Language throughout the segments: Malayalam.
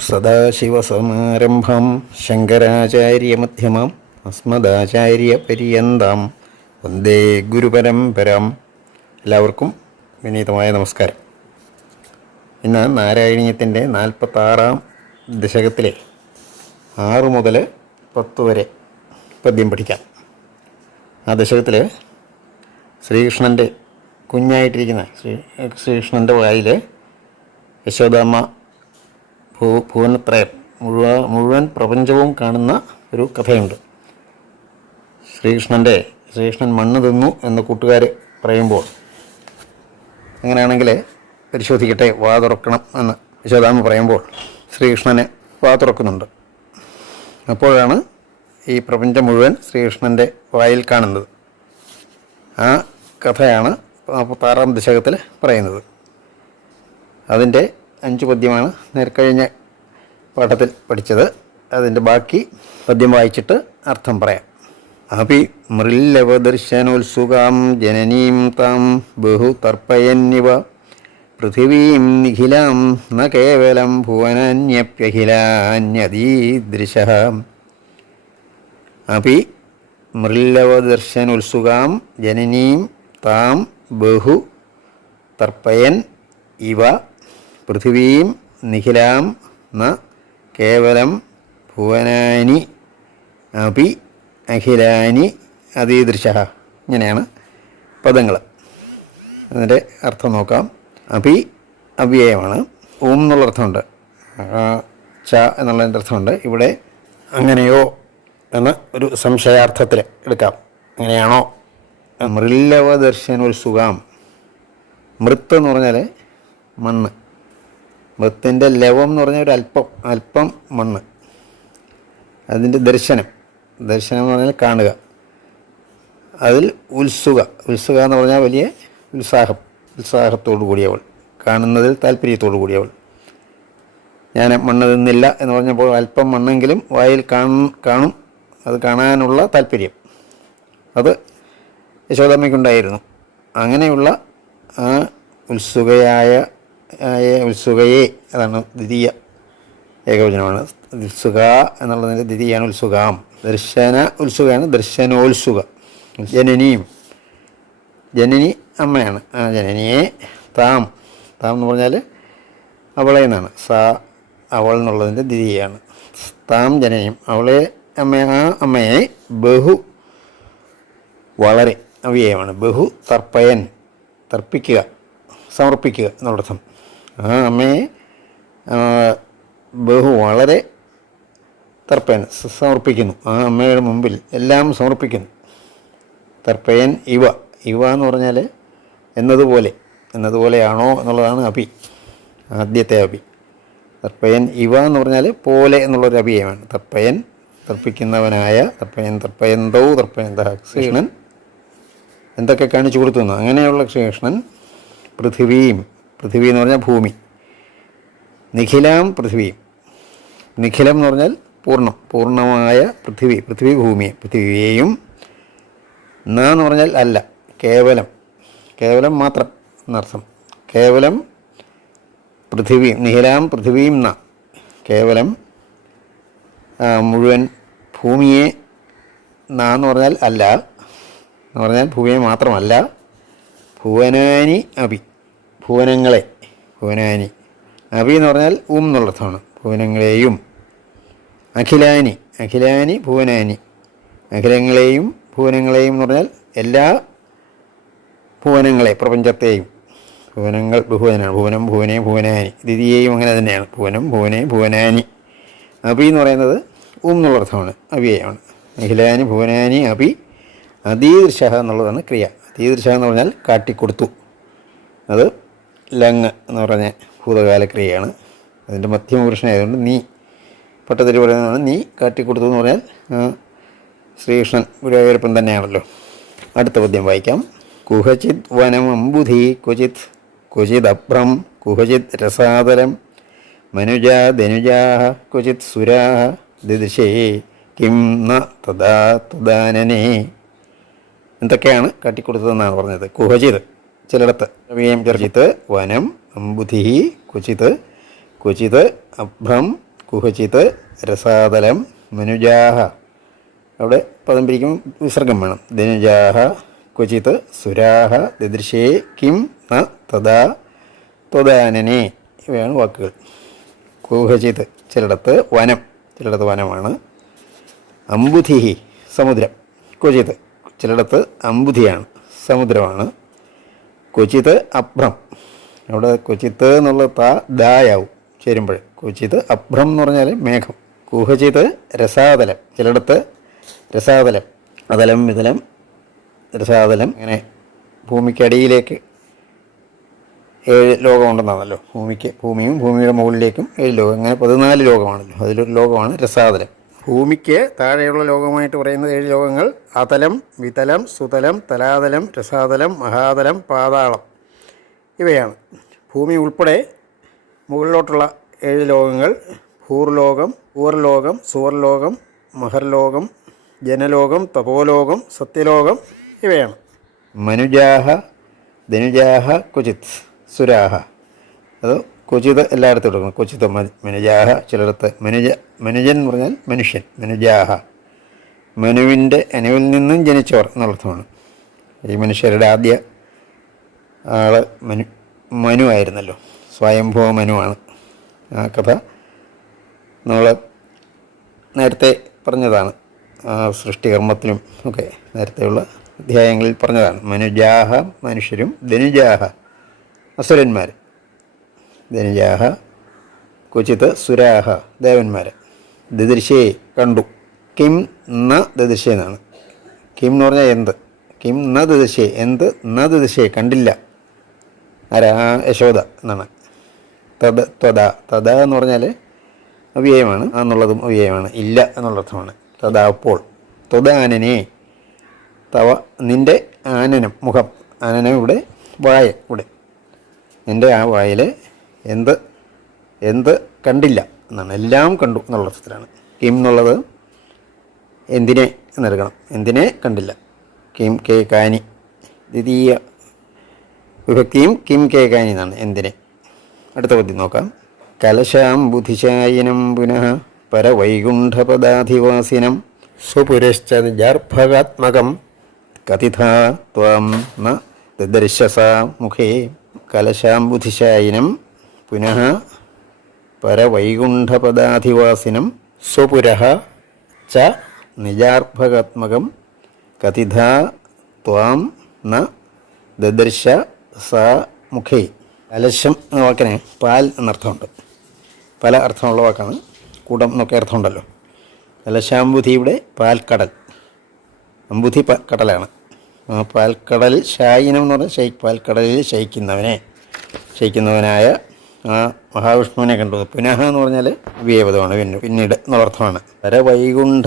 സദാശിവസമാരംഭം. ശങ്കരാചാര്യമധ്യമം അസ്മദാചാര്യപര്യന്താം. വന്ദേ ഗുരുപരമ്പരം. എല്ലാവർക്കും വിനീതമായ നമസ്കാരം. ഇന്ന് നാരായണീയത്തിന്റെ നാൽപ്പത്താറാം ദശകത്തിലെ ആറ് മുതൽ പത്ത് വരെ പദ്യം പഠിക്കാം. ആ ദശകത്തിൽ ശ്രീകൃഷ്ണന്റെ കുഞ്ഞായിട്ടിരിക്കുന്ന ശ്രീ ശ്രീകൃഷ്ണന്റെ വായിൽ യശോദാമ്മ ഭൂ ഭുവനത്രയം മുഴുവൻ മുഴുവൻ പ്രപഞ്ചവും കാണുന്ന ഒരു കഥയുണ്ട്. ശ്രീകൃഷ്ണന്റെ ശ്രീകൃഷ്ണൻ മണ്ണ് തിന്നു എന്ന് കൂട്ടുകാർ പറയുമ്പോൾ അങ്ങനെയാണെങ്കിൽ പരിശോധിക്കട്ടെ വാ തുറക്കണം എന്ന് യശോദാമ പറയുമ്പോൾ ശ്രീകൃഷ്ണനെ വാ തുറക്കുന്നുണ്ട്. അപ്പോഴാണ് ഈ പ്രപഞ്ചം മുഴുവൻ ശ്രീകൃഷ്ണന്റെ വായിൽ കാണുന്നത്. ആ കഥയാണ് നാൽപ്പത്താറാം ദശകത്തിൽ പറയുന്നത്. അതിന്റെ അഞ്ച് പദ്യമാണ് നേർക്കഴിഞ്ഞ പാഠത്തിൽ പഠിച്ചത്. അതിന്റെ ബാക്കി പദ്യം വായിച്ചിട്ട് അർത്ഥം പറയാം. അപി മൃല്ലവദർശനോത്സുകാം ജനനീം താം ബഹു തർപ്പയന്നിവ പൃഥിവീം നിഖിലാം ന കേവലം ഭുവനന്യപ്യഖിലാന്യദീദൃശ അപി മൃല്ലവദർശനോത്സുകാം ജനനീം താം ബഹു തർപ്പയൻ ഇവ പൃഥിവീം നിഖിലാം ന കേവലം ഭുവനാനി അപി അഖിലാനി അതീദൃശ. ഇങ്ങനെയാണ് പദങ്ങൾ അതിന്റെ അർത്ഥം നോക്കാം. അപി അവ്യയമാണ്. ഓം എന്നുള്ള അർത്ഥമുണ്ട്. ച എന്നുള്ളതിന്റെ അർത്ഥമുണ്ട്. ഇവിടെ അങ്ങനെയോ എന്ന് ഒരു സംശയാർത്ഥത്തിൽ എടുക്കാം. അങ്ങനെയാണോ മൃല്ലവ സുഖം. മൃത്ത് എന്ന് പറഞ്ഞാൽ മണ്ണ്. മൃത്തിന്റെ ലവം എന്ന് പറഞ്ഞാൽ ഒരു അല്പം അല്പം മണ്ണ്. അതിന്റെ ദർശനം. ദർശനം എന്ന് പറഞ്ഞാൽ കാണുക. അതിൽ ഉത്സുക. ഉത്സുക എന്ന് പറഞ്ഞാൽ വലിയ ഉത്സാഹം. ഉത്സാഹത്തോടു കൂടിയവൾ. കാണുന്നതിൽ താല്പര്യത്തോടു കൂടിയവൾ. ഞാൻ മണ്ണ് തിന്നില്ല എന്ന് പറഞ്ഞപ്പോൾ അല്പം മണ്ണെങ്കിലും വായിൽ കാണും കാണും. അത് കാണാനുള്ള താല്പര്യം. അത് യശോദമ്മയ്ക്കുണ്ടായിരുന്നു. അങ്ങനെയുള്ള ആ ഉത്സുകയായ ഉത്സുകയെ അതാണ് ദ്വിതീയ ഏകവചനമാണ്. ഉത്സുക എന്നുള്ളതിന്റെ ദ്വിതീയാണ് ഉത്സുകാം. ദർശന ഉത്സുകയാണ് ദർശനോത്സുക. ജനനിയും ജനനി അമ്മയാണ്. ആ ജനനിയെ താം. താം എന്ന് പറഞ്ഞാൽ അവളെ എന്നാണ്. സാ അവൾ എന്നുള്ളതിന്റെ ദ്വിതീയാണ്. താം ജനനിയും അവളെ അമ്മ ആ അമ്മയെ ബഹു വളരെ അവ്യയമാണ്. ബഹു തർപ്പയൻ. തർപ്പിക്കുക സമർപ്പിക്കുക എന്നുള്ളർത്ഥം. ആ അമ്മയെ ബഹു വളരെ തർപ്പയൻ സമർപ്പിക്കുന്നു. ആ അമ്മയുടെ മുമ്പിൽ എല്ലാം സമർപ്പിക്കുന്നു. തർപ്പയൻ ഇവ. ഇവ എന്ന് പറഞ്ഞാൽ എന്നതുപോലെ. എന്നതുപോലെയാണോ എന്നുള്ളതാണ് അഭി. ആദ്യത്തെ അഭി. തർപ്പയൻ ഇവ എന്ന് പറഞ്ഞാൽ പോലെ എന്നുള്ളൊരു അഭിയമാണ്. തർപ്പയൻ തർപ്പിക്കുന്നവനായ തർപ്പയൻ തർപ്പയന്തോ തർപ്പയന്ത കൃഷ്ണൻ. എന്തൊക്കെ കാണിച്ചു കൊടുത്തു അങ്ങനെയുള്ള ശ്രീകൃഷ്ണൻ പൃഥിവിയും പൃഥിവി എന്ന് പറഞ്ഞാൽ ഭൂമി. നിഖിലം പൃഥിവിയും നിഖിലം എന്ന് പറഞ്ഞാൽ പൂർണം. പൂർണമായ പൃഥിവി. പൃഥ്വി ഭൂമിയെ പൃഥിവിയെയും ന എന്ന് പറഞ്ഞാൽ അല്ല. കേവലം. കേവലം മാത്രം എന്നർത്ഥം. കേവലം പൃഥിവിയും നിഖിലാം പൃഥിവിയും ന. കേവലം മുഴുവൻ ഭൂമിയെ ന എന്ന് പറഞ്ഞാൽ അല്ല. എന്ന് പറഞ്ഞാൽ ഭൂമിയെ മാത്രമല്ല. ഭുവനാനി അഭി. ഭുവനങ്ങളെ ഭുവനാനി. അബി എന്ന് പറഞ്ഞാൽ ഉം എന്നുള്ളതാണ്. ഭുവനങ്ങളെയും. അഖിലാനി. അഖിലാനി ഭുവനാനി. അഖിലങ്ങളെയും ഭുവനങ്ങളെയും എന്ന് പറഞ്ഞാൽ എല്ലാ ഭുവനങ്ങളെ പ്രപഞ്ചത്തെയും. ഭുവനങ്ങൾ ബഹുവനാണ്. ഭുവനം ഭുവനെ ഭുവനാനി. ദ്വിതീയയും അങ്ങനെ തന്നെയാണ്. ഭുവനം ഭുവനെ ഭുവനാനി. അബി എന്ന് പറയുന്നത് ഉം എന്നുള്ള അവ്യയമാണ് അഖിലാനി ഭുവനാനി അബി അതീദൃശ എന്നുള്ളതാണ് ക്രിയ. അതീദൃശ എന്ന് പറഞ്ഞാൽ കാട്ടിക്കൊടുത്തു. അത് ലങ് എന്ന് പറഞ്ഞ ഭൂതകാല ക്രിയയാണ് അതിന്റെ മധ്യമപുരുഷനായതുകൊണ്ട് നീ പട്ടത്തിൽ പറയുന്നതാണ് നീ കാട്ടിക്കൊടുത്തു എന്ന് പറഞ്ഞാൽ ശ്രീകൃഷ്ണൻ ഗുരുവായൂരപ്പൻ തന്നെയാണല്ലോ. അടുത്ത പദ്യം വായിക്കാം. കുഹചിത് വനം അമ്പുധി ക്വചിത് അപ്രം കുഹചിത് രസാതരം മനുജാ ധനുജാ ക്വചിത് സുരാ ദിദൃശേ കിം ന തദാ തദാനനേ. എന്തൊക്കെയാണ് കാട്ടിക്കൊടുത്തതെന്നാണ് പറഞ്ഞത്? കുഹചിത്. ചിലയിടത്ത്. ചർച്ചിത്ത് വനം അമ്പുധി കുചിത്. കുചിത് അഭ്രം കുഹചിത് രസാതലം മനുജാഹ. അവിടെ പദം പിരിക്കും വിസർഗം വേണം. ധനുജാഹ ക്വചിത് സുരാഹ ദിദൃശേ കിം ന തദാ ത്വദാനനെ. ഇവയാണ് വാക്കുകൾ. കുഹചിത് ചിലയിടത്ത് വനം ചിലയിടത്ത് വനമാണ്. അമ്പുധിഹി സമുദ്രം. ക്വചിത് ചിലയിടത്ത് അമ്പുധിയാണ് സമുദ്രമാണ്. ക്വചിത് അഭ്രം അവിടെ കൊച്ചിത്ത് എന്നുള്ള താ ദായാവും ചേരുമ്പോൾ കൊച്ചിത്ത് അഭ്രം എന്ന് പറഞ്ഞാൽ മേഘം. കുഹചിത് രസാതലം. ചിലയിടത്ത് രസാതലം. അതലം വിതലം രസാതലം. ഇങ്ങനെ ഭൂമിക്കടിയിലേക്ക് ഏഴ് ലോകമുണ്ടെന്നാണല്ലോ. ഭൂമിക്ക് ഭൂമിയും ഭൂമിയുടെ മുകളിലേക്കും ഏഴ് ലോകം. അങ്ങനെ പതിനാല് ലോകമാണല്ലോ. അതിലൊരു ലോകമാണ് രസാതലം. ഭൂമിക്ക് താഴെയുള്ള ലോകമായിട്ട് പറയുന്നത് ഏഴ് ലോകങ്ങൾ. അതലം വിതലം സുതലം തലാതലം രസാതലം മഹാതലം പാതാളം. ഇവയാണ്. ഭൂമി ഉൾപ്പെടെ മുകളിലോട്ടുള്ള ഏഴ് ലോകങ്ങൾ. ഭൂർലോകം ഊർലോകം സുവർലോകം മഹർലോകം ജനലോകം തപോലോകം സത്യലോകം ഇവയാണ്. മനുജാഹ ധനുജാഹ കുചിത് സുരാഹ. അത് ക്വചിത് എല്ലായിടത്തും എടുക്കണം. കൊച്ചിത് മനുജാഹ ചിലയിടത്ത് മനുജ മനുജൻ എന്ന് പറഞ്ഞാൽ മനുഷ്യൻ മനുജാഹ. മനുവിന്റെ അനുവിൽ നിന്നും ജനിച്ചവർ എന്നർത്ഥമാണ് ഈ മനുഷ്യരുടെ ആദ്യ ആൾ മനു മനു ആയിരുന്നല്ലോ. സ്വയംഭവ മനുവാണ്. ആ കഥ നമ്മൾ നേരത്തെ പറഞ്ഞതാണ്. സൃഷ്ടികർമ്മത്തിലും ഒക്കെ നേരത്തെയുള്ള അധ്യായങ്ങളിൽ പറഞ്ഞതാണ്. മനുജാഹ മനുഷ്യരും ധനുജാഹ അസുരന്മാർ ധനുജാഹ ക്വചിത് സുരാഹ ദേവന്മാർ ദിദൃശേ കണ്ടു. കിം ന ദിദൃശേ എന്നാണ്. കിം എന്ന് പറഞ്ഞാൽ എന്ത്? കിം ന ദിദൃശേ എന്ത്? ന ദിദൃശേ കണ്ടില്ല. ആരാ? യശോദ എന്നാണ്. തദ ത്വദ. തദ എന്ന് പറഞ്ഞാൽ അവ്യയമാണ്. എന്നുള്ളതും അവ്യയമാണ്. ഇല്ല എന്നുള്ള അർത്ഥമാണ്. തദ അപ്പോൾ. ത്വദാനനെ തവ നിന്റെ ആനനം മുഖം. ആനനം ഇവിടെ വായ ഇവിടെ. നിന്റെ ആ വായിൽ എന്ത്? എന്ത് കണ്ടില്ല എന്നാണ്. എല്ലാം കണ്ടു എന്നുള്ള അർത്ഥത്തിലാണ് കിം എന്നുള്ളത് എന്തിനെ നൽകണം എന്തിനെ കണ്ടില്ല. കിം കെ കാനി. ദ്വിതീയ വിഭക്തിയും കിം കെ കാനി എന്നാണ്. എന്തിനെ? അടുത്ത പദ്യം നോക്കാം. കലശാം ബുദ്ധിശായനം പുനഃ പരവൈകുണ്ഠപദാധിവാസിനം സുപുരശ്ചർഭകാത്മകം കഥിതാ ത്വം ന ദദർശസ മുഖേ കലശാം ബുദ്ധിശായിനം പുനഃ പരവൈകുണ്ഠപദാധിവാസിനം സ്വപുരഃ ച നിജാർഭകാത്മകം കഥിതാ ത്വാം ന ദദർശ സ മുഖേ. കലശം എന്ന വാക്കിന് പാൽ എന്നർത്ഥമുണ്ട്. പല അർത്ഥമുള്ള വാക്കാണ്. കൂടം എന്നൊക്കെ അർത്ഥമുണ്ടല്ലോ. കലശാംബുധിയുടെ പാൽക്കടൽ. അമ്പുധി പ കടലാണ്. ആ പാൽക്കടൽ ശായിനം എന്ന് പറഞ്ഞാൽ ശയി പാൽക്കടലിൽ ശയിക്കുന്നവനെ. ശയിക്കുന്നവനായ ആ മഹാവിഷ്ണുവിനെ കണ്ടു പുനഃ എന്ന് പറഞ്ഞാൽ വ്യവതമാണ് പിന്നെ പിന്നീട് എന്നർത്ഥമാണ് പര പരവൈകുണ്ഠ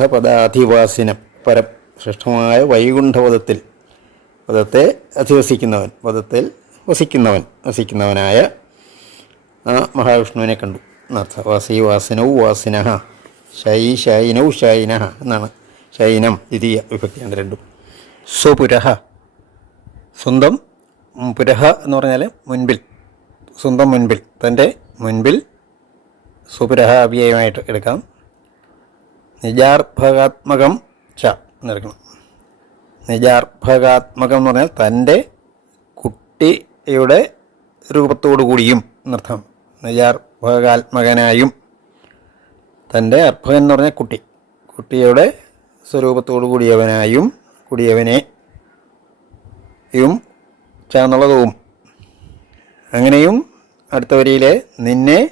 പര ശ്രേഷ്ഠമായ വൈകുണ്ഠപദത്തിൽ പദത്തെ അധിവസിക്കുന്നവൻ പദത്തിൽ വസിക്കുന്നവൻ വസിക്കുന്നവനായ ആ മഹാവിഷ്ണുവിനെ കണ്ടു. എന്നർത്ഥം വാസി വാസിനവും വാസിനഹ ശൈ ശൈനവും ശൈനഹ എന്നാണ്. ശൈനം ദ്വിതീയ വിഭക്തിയാണ് രണ്ടും. സ്വപുരഹ സ്വന്തം പുരഹ എന്ന് പറഞ്ഞാൽ മുൻപിൽ. സ്വന്തം മുൻപിൽ തന്റെ മുൻപിൽ സുപുരഹ അവ്യയമായിട്ട് എടുക്കാം. നിജാർഭകാത്മകം ച എന്നെടുക്കണം നിജാർഭകാത്മകം എന്ന് പറഞ്ഞാൽ തന്റെ കുട്ടിയുടെ രൂപത്തോടു കൂടിയും എന്നർത്ഥം നിജാർഭകാത്മകനായും തന്റെ അർഭകൻ എന്ന് പറഞ്ഞാൽ കുട്ടി. കുട്ടിയുടെ സ്വരൂപത്തോടു കൂടിയവനായും കൂടിയവനെ യും ചാന്നുള്ളതും അങ്ങനെയും അടുത്ത വരിയിൽ നിന്നെ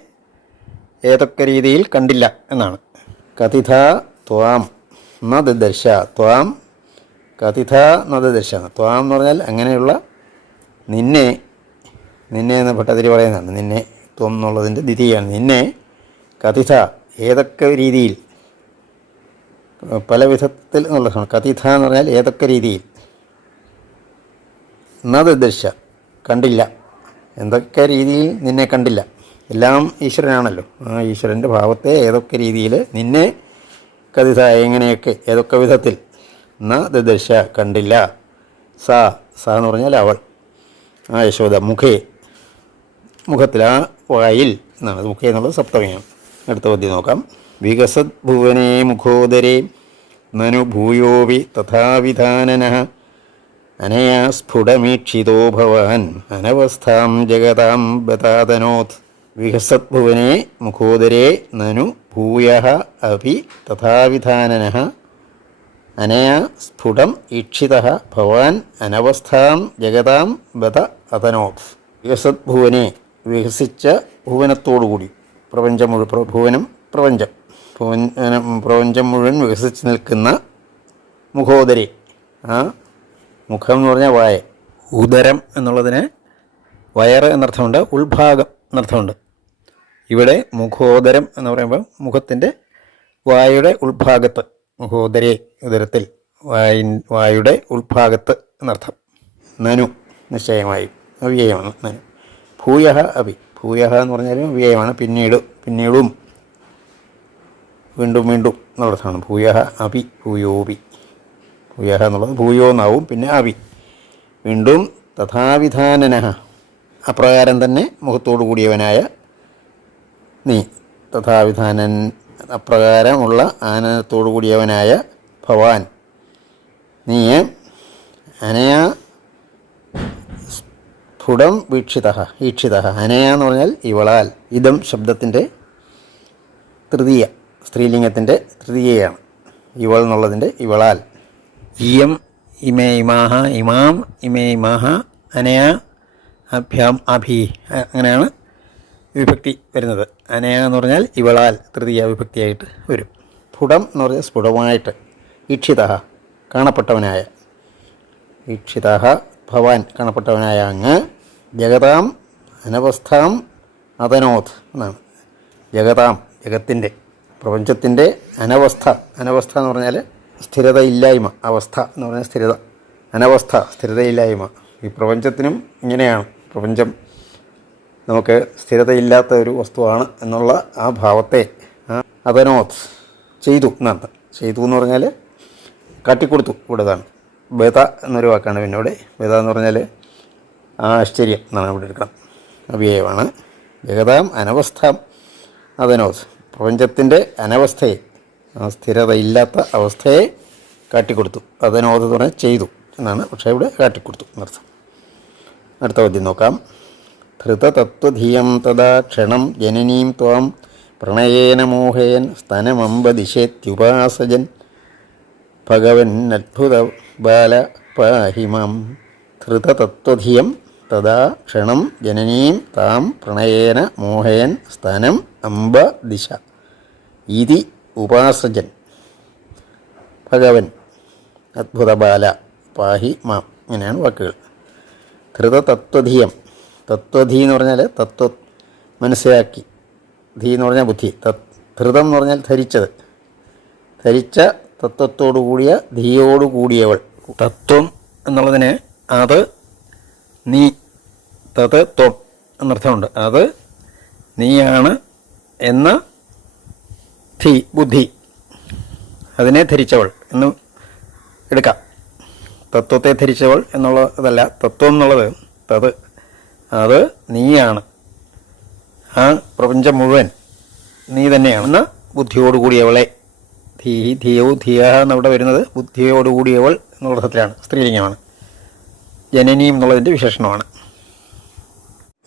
ഏതൊക്കെ രീതിയിൽ കണ്ടില്ല എന്നാണ്. കഥിത ത്വാം നദർശ ത്വാം കഥിത നദർശ ത്വാം എന്ന് പറഞ്ഞാൽ അങ്ങനെയുള്ള നിന്നെ നിന്നെ എന്ന് ഭട്ടതിരി പറയുന്നതാണ്. നിന്നെ ത്വം എന്നുള്ളതിന്റെ ദ്വിതീയാണ്. നിന്നെ കഥിത ഏതൊക്കെ രീതിയിൽ പല വിധത്തിൽ എന്നുള്ളതാണ് കഥിത എന്ന് പറഞ്ഞാൽ ഏതൊക്കെ രീതിയിൽ നദർശ കണ്ടില്ല. എന്തൊക്കെ രീതിയിൽ നിന്നെ കണ്ടില്ല. എല്ലാം ഈശ്വരനാണല്ലോ. ആ ഈശ്വരന്റെ ഭാവത്തെ ഏതൊക്കെ രീതിയിൽ നിന്നെ കഥിത എങ്ങനെയൊക്കെ ഏതൊക്കെ വിധത്തിൽ ന ദദർശ കണ്ടില്ല. സ സ എന്ന് പറഞ്ഞാൽ അവൾ. ആ യശോദ മുഖേ മുഖത്തിൽ ആ വായിൽ എന്നാണ്. മുഖേ എന്നുള്ളത് സപ്തമിയാണ്. അടുത്ത പദ്യം നോക്കാം. വികസത് ഭുവനേ മുഖോദരേ നനു ഭൂയോവി തഥാവിധാനന. അനയാ സ്ഫുടമീക്ഷിതോ ഭവാൻ അനവസ്ഥാം ജഗതാം ബതാതനോത് വികസദ്ഭുവനെ മുഖോദരേ നനു ഭൂയ അഭി തഥാവിധാനന അനയാ സ്ഫുടം ഈക്ഷിത ഭവാൻ അനവസ്ഥാം ജഗതാം ബത അതനോത് വികസദ്ഭുവനെ വികസിച്ച ഭുവനത്തോടുകൂടി. പ്രപഞ്ചം മുഴുവൻ ഭുവനം പ്രപഞ്ചം. ഭുവനം പ്രപഞ്ചം മുഴുവൻ വികസിച്ച് നിൽക്കുന്ന മുഖോദരി. ആ മുഖം എന്ന് പറഞ്ഞാൽ വായ. ഉദരം എന്നുള്ളതിന് വയറ് എന്നർത്ഥമുണ്ട് ഉൾഭാഗം എന്നർത്ഥമുണ്ട്. ഇവിടെ മുഖോദരം എന്ന് പറയുമ്പോൾ മുഖത്തിന്റെ വായുടെ ഉൾഭാഗത്ത് മുഖോദരെ ഉദരത്തിൽ വായി വായുടെ ഉൾഭാഗത്ത് എന്നർത്ഥം. നനു നിശ്ചയമായി അവ്യയമാണ് നനു. ഭൂയ അഭി ഭൂയ എന്ന് പറഞ്ഞാലും അവ്യയമാണ് പിന്നീട് പിന്നീടും വീണ്ടും വീണ്ടും എന്നുള്ളതാണ്. ഭൂയ അഭി ഭൂയോപി ഭൂയ എന്നുള്ളത് ഭൂയോ എന്നാവും. പിന്നെ ആവി വീണ്ടും തഥാവിധാനന അപ്രകാരം തന്നെ മുഖത്തോടു കൂടിയവനായ നീ. തഥാവിധാനൻ അപ്രകാരമുള്ള ആനനത്തോടു കൂടിയവനായ ഭവാൻ. നീ അനയാ സ്ഫുടം വീക്ഷിത ഈക്ഷിത അനയ എന്ന് പറഞ്ഞാൽ ഇവളാൽ. ഇതം ശബ്ദത്തിന്റെ തൃതീയ സ്ത്രീലിംഗത്തിന്റെ തൃതീയയാണ്. ഇവൾ എന്നുള്ളതിന്റെ ഇവളാൽ. ഇയം ഇമേ ഇമാഹ ഇമാം ഇമേ ഇമാഹ അനയ അഭ്യാം അഭി അങ്ങനെയാണ് വിഭക്തി വരുന്നത്. അനയ എന്ന് പറഞ്ഞാൽ ഇവളാൽ തൃതീയ വിഭക്തിയായിട്ട് വരും. സ്ഫുടം എന്ന് പറഞ്ഞാൽ സ്ഫുടമായിട്ട്. ഈക്ഷിത കാണപ്പെട്ടവനായ. ഈക്ഷിത ഭവാൻ കാണപ്പെട്ടവനായ അങ്ങ്. ജഗതാം അനവസ്ഥാം അതനോത് എന്നാണ്. ജഗതാം ജഗത്തിന്റെ പ്രപഞ്ചത്തിന്റെ അനവസ്ഥ. അനവസ്ഥ എന്ന് പറഞ്ഞാൽ സ്ഥിരതയില്ലായ്മ അവസ്ഥ എന്ന് പറഞ്ഞാൽ സ്ഥിരത അനവസ്ഥ സ്ഥിരതയില്ലായ്മ. ഈ പ്രപഞ്ചത്തിനും ഇങ്ങനെയാണ്. പ്രപഞ്ചം നമുക്ക് സ്ഥിരതയില്ലാത്ത ഒരു വസ്തുവാണ് എന്നുള്ള ആ ഭാവത്തെ അതനോത് ചെയ്തു എന്നാണ്. ചെയ്തു എന്ന് പറഞ്ഞാൽ കാട്ടിക്കൊടുത്തു ഇവിടെതാണ് ബേത എന്നൊരു വാക്കാണ് പിന്നെ ഇവിടെ ബത എന്ന് പറഞ്ഞാൽ ആശ്ചര്യം എന്നാണ് ഇവിടെ എടുക്കണം. അവ്യയമാണ്. ജഗതാം അനവസ്ഥാം അതനോത് പ്രപഞ്ചത്തിന്റെ അനവസ്ഥയെ ആ സ്ഥിരതയില്ലാത്ത അവസ്ഥയെ കാട്ടിക്കൊടുത്തു. അതനോത് പറഞ്ഞാൽ ചെയ്തു എന്നാണ് പക്ഷേ ഇവിടെ കാട്ടിക്കൊടുത്തു. എന്നർത്ഥം അടുത്ത പദ്യം നോക്കാം. ധൃതതത്വധിയം തഥാ ക്ഷണം ജനനീം ത്വാം പ്രണയേന മോഹയൻ സ്തനമമ്പദിശേത്യുപാസജൻ ഭഗവൻ അത്ഭുത ബാല പാഹിമാം ധൃതതത്വധിയം തഥാ ക്ഷണം ജനനീം താം പ്രണയേന മോഹയൻ സ്തനം അംബ ദിശ. ഇതി ഉപാസജൻ ഭഗവൻ അത്ഭുതബാല പാഹി മാം ഇങ്ങനെയാണ് വാക്കുകൾ. ധൃത തത്വധീയം തത്വധീ എന്ന് പറഞ്ഞാൽ തത്വ മനസ്സിലാക്കി. ധീ എന്ന് പറഞ്ഞാൽ ബുദ്ധി. തത് ധൃതം എന്ന് പറഞ്ഞാൽ ധരിച്ചത്. ധരിച്ച തത്വത്തോടു കൂടിയ ധീയോടു കൂടിയവൾ. തത്വം എന്നുള്ളതിന് അത് നീ തത് ത്വം എന്നർത്ഥമുണ്ട്. അത് നീയാണ് എന്ന ധീ ബുദ്ധി. അതിനെ ധരിച്ചവൾ എന്ന് എടുക്കാം. തത്വത്തെ ധരിച്ചവൾ എന്നുള്ളതല്ല തത്വം എന്നുള്ളത് തത്. അത് നീയാണ്. ആ പ്രപഞ്ചം മുഴുവൻ നീ തന്നെയാണെന്ന് ബുദ്ധിയോടുകൂടിയവളെ. ധീ ധിയോ ധിയ എന്നവിടെ വരുന്നത് ബുദ്ധിയോടുകൂടിയവൾ എന്നുള്ള അർത്ഥത്തിലാണ്. സ്ത്രീലിംഗമാണ്. ജനനിയും എന്നുള്ളതിന്റെ വിശേഷണമാണ്.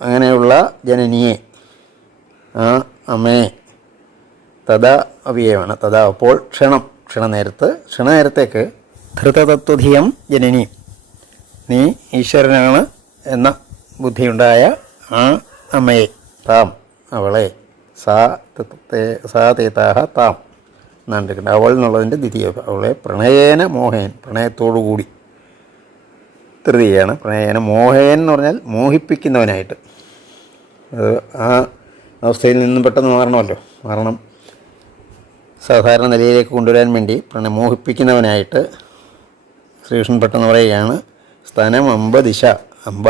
അങ്ങനെയുള്ള ജനനിയെ ആ അമ്മയെ തഥാ അവ്യയമാണ്. തഥാ അപ്പോൾ ക്ഷണം. ക്ഷണനേരത്ത്. ക്ഷണനേരത്തേക്ക് ധൃതതത്വധിയം ജനനി. നീ ഈശ്വരനാണ് എന്ന ബുദ്ധിയുണ്ടായ ആ അമ്മയെ. താം. അവളെ. സാ സാ തേതാഹ താം. എന്നാണ്ടിരിക്കുന്നത് അവൾ എന്നുള്ളതിന്റെ ദ്വിതീയ അവളെ പ്രണയേന മോഹേൻ. പ്രണയത്തോടു കൂടി തൃതീയാണ് പ്രണയേന മോഹേൻ എന്ന് പറഞ്ഞാൽ മോഹിപ്പിക്കുന്നവനായിട്ട്. അത് ആ അവസ്ഥയിൽ നിന്നും പെട്ടെന്ന് മാറണമല്ലോ. മാറണം. സാധാരണ നിലയിലേക്ക് കൊണ്ടുവരാൻ വേണ്ടി പ്രണമോഹിപ്പിക്കുന്നവനായിട്ട് ശ്രീകൃഷ്ണൻ പെട്ടെന്ന് പറയുകയാണ് സ്ഥനം അമ്പ ദിശ അമ്പ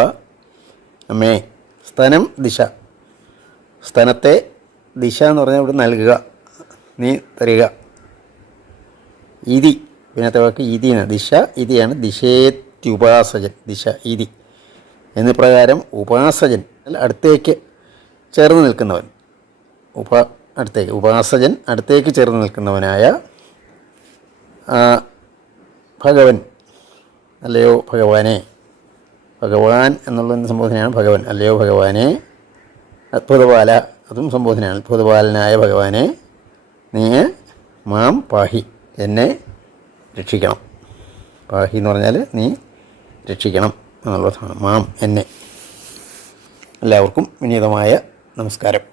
അമ്മേ സ്ഥനം ദിശ സ്ഥലത്തെ ദിശ എന്ന് പറഞ്ഞാൽ ഇവിടെ നൽകുക നീ തരിക ഇതി. പിന്നത്തെ വാക്ക് ഇതിയാണ് ദിശ ഇതിയാണ് ദിശേത്യുപാസജൻ ദിശ ഇതി എന്ന പ്രകാരം ഉപാസജൻ അല്ല അടുത്തേക്ക് ചേർന്ന് നിൽക്കുന്നവൻ ഉപ അടുത്തേക്ക് ഉപാസകൻ അടുത്തേക്ക് ചേർന്ന് നിൽക്കുന്നവനായ ഭഗവൻ. അല്ലയോ ഭഗവാനെ. ഭഗവാൻ എന്നുള്ള സംബോധനയാണ് ഭഗവൻ. അല്ലയോ ഭഗവാനെ. അത്ഭുതപാല. അതും സംബോധനയാണ്. അത്ഭുതപാലനായ ഭഗവാനെ നീ മാം പാഹി. എന്നെ രക്ഷിക്കണം. പാഹി എന്ന് പറഞ്ഞാൽ നീ രക്ഷിക്കണം എന്നുള്ളതാണ്. മാം എന്നെ. എല്ലാവർക്കും വിനീതമായ നമസ്കാരം.